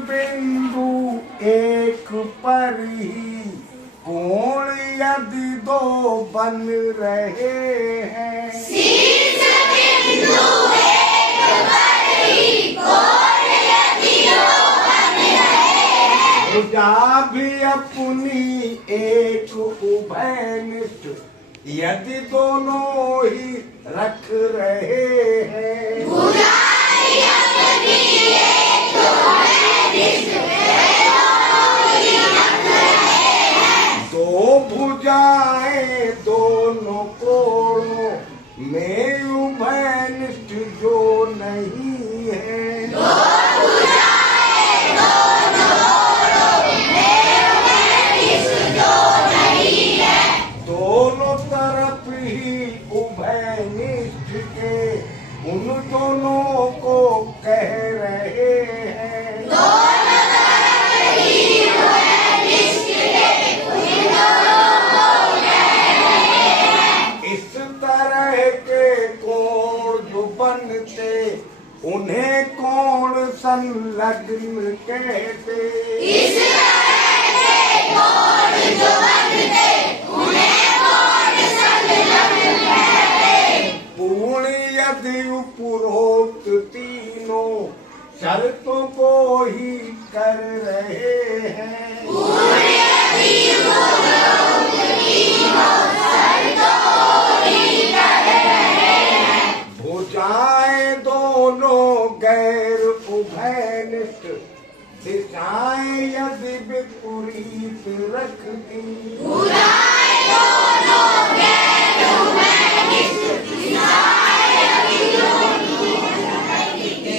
बिंदु एक पर ही कोण यदि दो बन रहे हैं। शीर्ष बिंदु एक पर ही कोण यदि दो बन रहे हैं। भुजा भी अपनी एक उभयनिष्ठ यदि दोनों ही रख रहे हैं। भुजा भी अपनी एक उभयनिष्ठ दोनों ही रख रहे हैं। दो भुजाएं दोनों कोणों में उभयनिष्ठ जो नहीं है। दो भुजाएं दोनों कोणों में उभयनिष्ठ जो नहीं है। दोनों तरफ ही उभयनिष्ठ के उन दोनों को कह रहे हैं। दोनों तरफ ही उभयनिष्ठ के उन दोनों को कह रहे हैं। इस तरह के कोण जो बनते उन्हें कोण संलग्न कहते। इस तरह के कोण जो बनते उन्हें कोण संलग्न कहते। पूर्ण यदि उपरोक्त तीनों शर्तों को ही कर रहे हैं। पूर्ण यदि उपरोक्त तीनों शर्तों को ही कर रहे हैं। भुजाएं दोनों गैर उभयनिष्ठ दिशाएं यदि विपरीत रखती। भुजाएं दोनों गैर उभयनिष्ठ दिशाएं यदि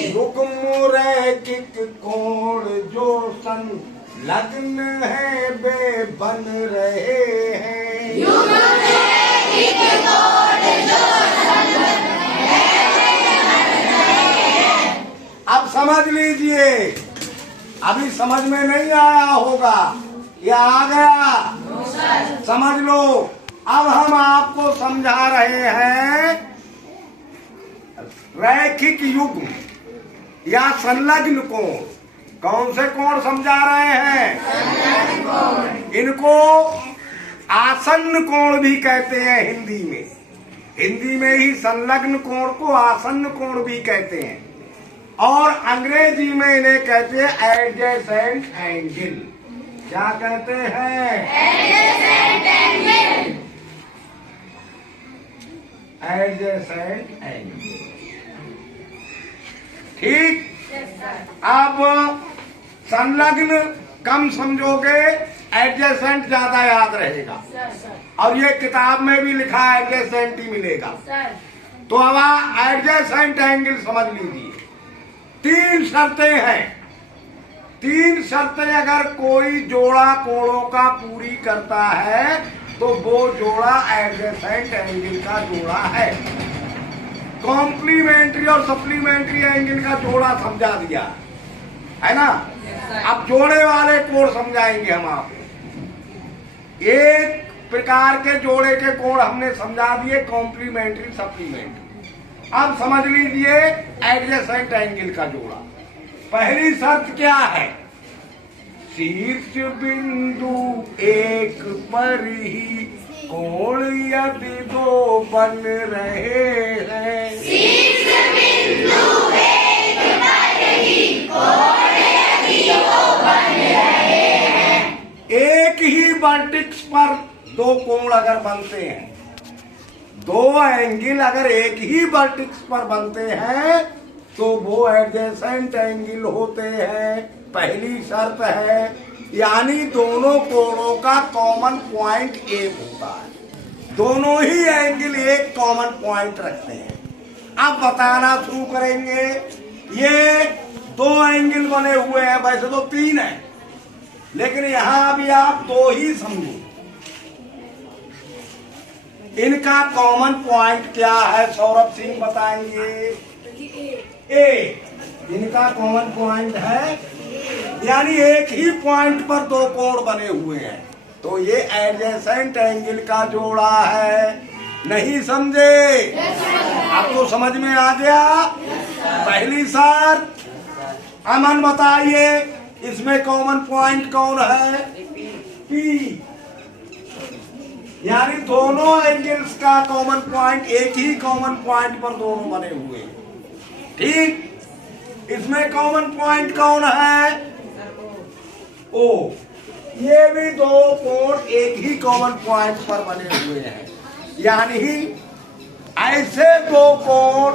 युग्म रैखिक कोण जो संलग्न है वे बन रहे हैं। युग्म रैखिक कोण जो संलग्न है वे बन रहे हैं। अब समझ लीजिए, अभी समझ में नहीं आया होगा, ये आ गया, समझ लो। अब हम आपको समझा रहे हैं रैखिक युग्म या संलग्न कोण। कौन से कोण समझा रहे हैं? इनको आसन्न कोण भी कहते हैं हिंदी में। हिंदी में ही संलग्न कोण को आसन्न कोण भी कहते हैं और अंग्रेजी में इन्हें कहते हैं एडजेसेंट एंगल। क्या कहते हैं? Adjacent angle. Adjacent angle. ठीक। अब संलग्न कम समझोगे, एडजेसेंट ज्यादा याद रहेगा। और ये किताब में भी लिखा है एडजेसेंट ही मिलेगा। तो अब एडजेसेंट एंगल समझ लीजिए। तीन शर्तें हैं। तीन शर्तें अगर कोई जोड़ा कोणों का पूरी करता है तो वो जोड़ा एडजेसेंट एंगल का जोड़ा है। कॉम्प्लीमेंट्री और सप्लीमेंट्री एंगल का जोड़ा समझा दिया है ना। अब जोड़े वाले कोण समझाएंगे हम आपको। एक प्रकार के जोड़े के कोण हमने समझा दिए, कॉम्प्लीमेंट्री सप्लीमेंट्री। अब समझ लीजिए एडजेसेंट एंगल का जोड़ा। पहली शर्त क्या है? शीर्ष बिंदु एक पर ही कोण यदि दो बन रहे हैं। शीर्ष बिंदु एक पर ही कोण यदि दो बन रहे हैं। एक ही वर्टेक्स पर दो कोण अगर बनते हैं, दो एंगल अगर एक ही वर्टेक्स पर बनते हैं तो वो एडजेसेंट एंगल होते हैं। पहली शर्त है, यानी दोनों कोणों का कॉमन पॉइंट एक होता है। दोनों ही एंगल एक कॉमन पॉइंट रखते हैं। अब बताना शुरू करेंगे। ये दो एंगल बने हुए हैं, वैसे तो तीन है, लेकिन यहां भी आप दो ही समझो। इनका कॉमन पॉइंट क्या है? सौरभ सिंह बताएंगे। ए। इनका कॉमन पॉइंट है, यानी एक ही पॉइंट पर दो कोण बने हुए हैं, तो ये एडजेसेंट एंगल का जोड़ा है। नहीं समझे? आपको समझ में आ गया? पहली शर्त। अमन बताइए इसमें कॉमन पॉइंट कौन है? पी। यानी दोनों एंगल्स का कॉमन पॉइंट, एक ही कॉमन पॉइंट पर दोनों बने हुए हैं। ठीक, इसमें कॉमन पॉइंट कौन है? ओ। ये भी दो कोण एक ही कॉमन पॉइंट पर बने हुए हैं। यानी ऐसे दो कोण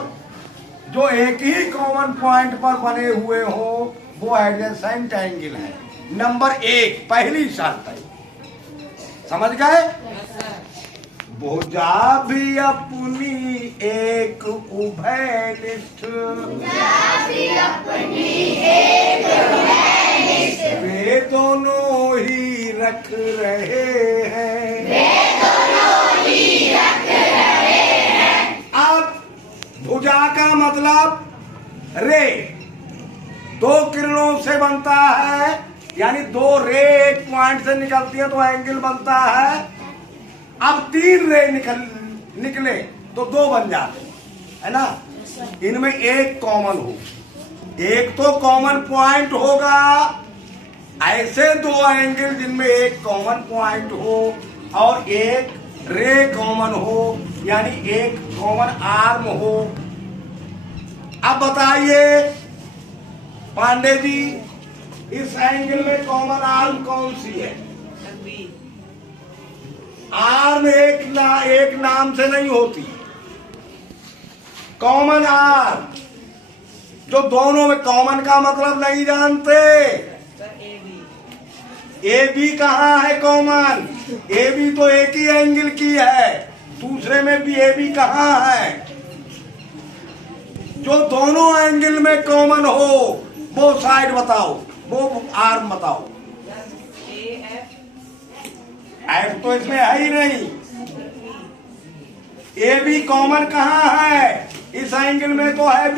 जो एक ही कॉमन पॉइंट पर बने हुए हो वो एडजेसेंट एंगल है। नंबर 1 पहली शर्त है, समझ गए? भुजा भी अपनी एक उभयनिष्ठ, वे दोनों ही रख रहे हैं। अब भुजा का मतलब रे, दो किरणों से बनता है, यानी दो रे एक पॉइंट से निकलती है तो एंगल बनता है। अब 3 रे निकले तो 2 बन जाते है ना। इनमें एक कॉमन हो, एक तो कॉमन पॉइंट होगा। ऐसे दो एंगल जिनमें एक कॉमन पॉइंट हो और एक रे कॉमन हो, यानी एक कॉमन आर्म हो। अब बताइए पांडे जी, इस एंगल में कॉमन आर्म कौन सी है? आर्म एक नाम से नहीं होती। कॉमन आर्म, जो दोनों में कॉमन का मतलब नहीं जानते। ए बी कहाँ है कॉमन? ए बी तो एक ही एंगल की है, दूसरे में भी ए बी कहाँ है? जो दोनों एंगल में कॉमन हो वो साइड बताओ, वो आर्म बताओ। एफ तो इसमें है ही नहीं। ए बी कॉमन कहाँ है? इस एंगल में तो है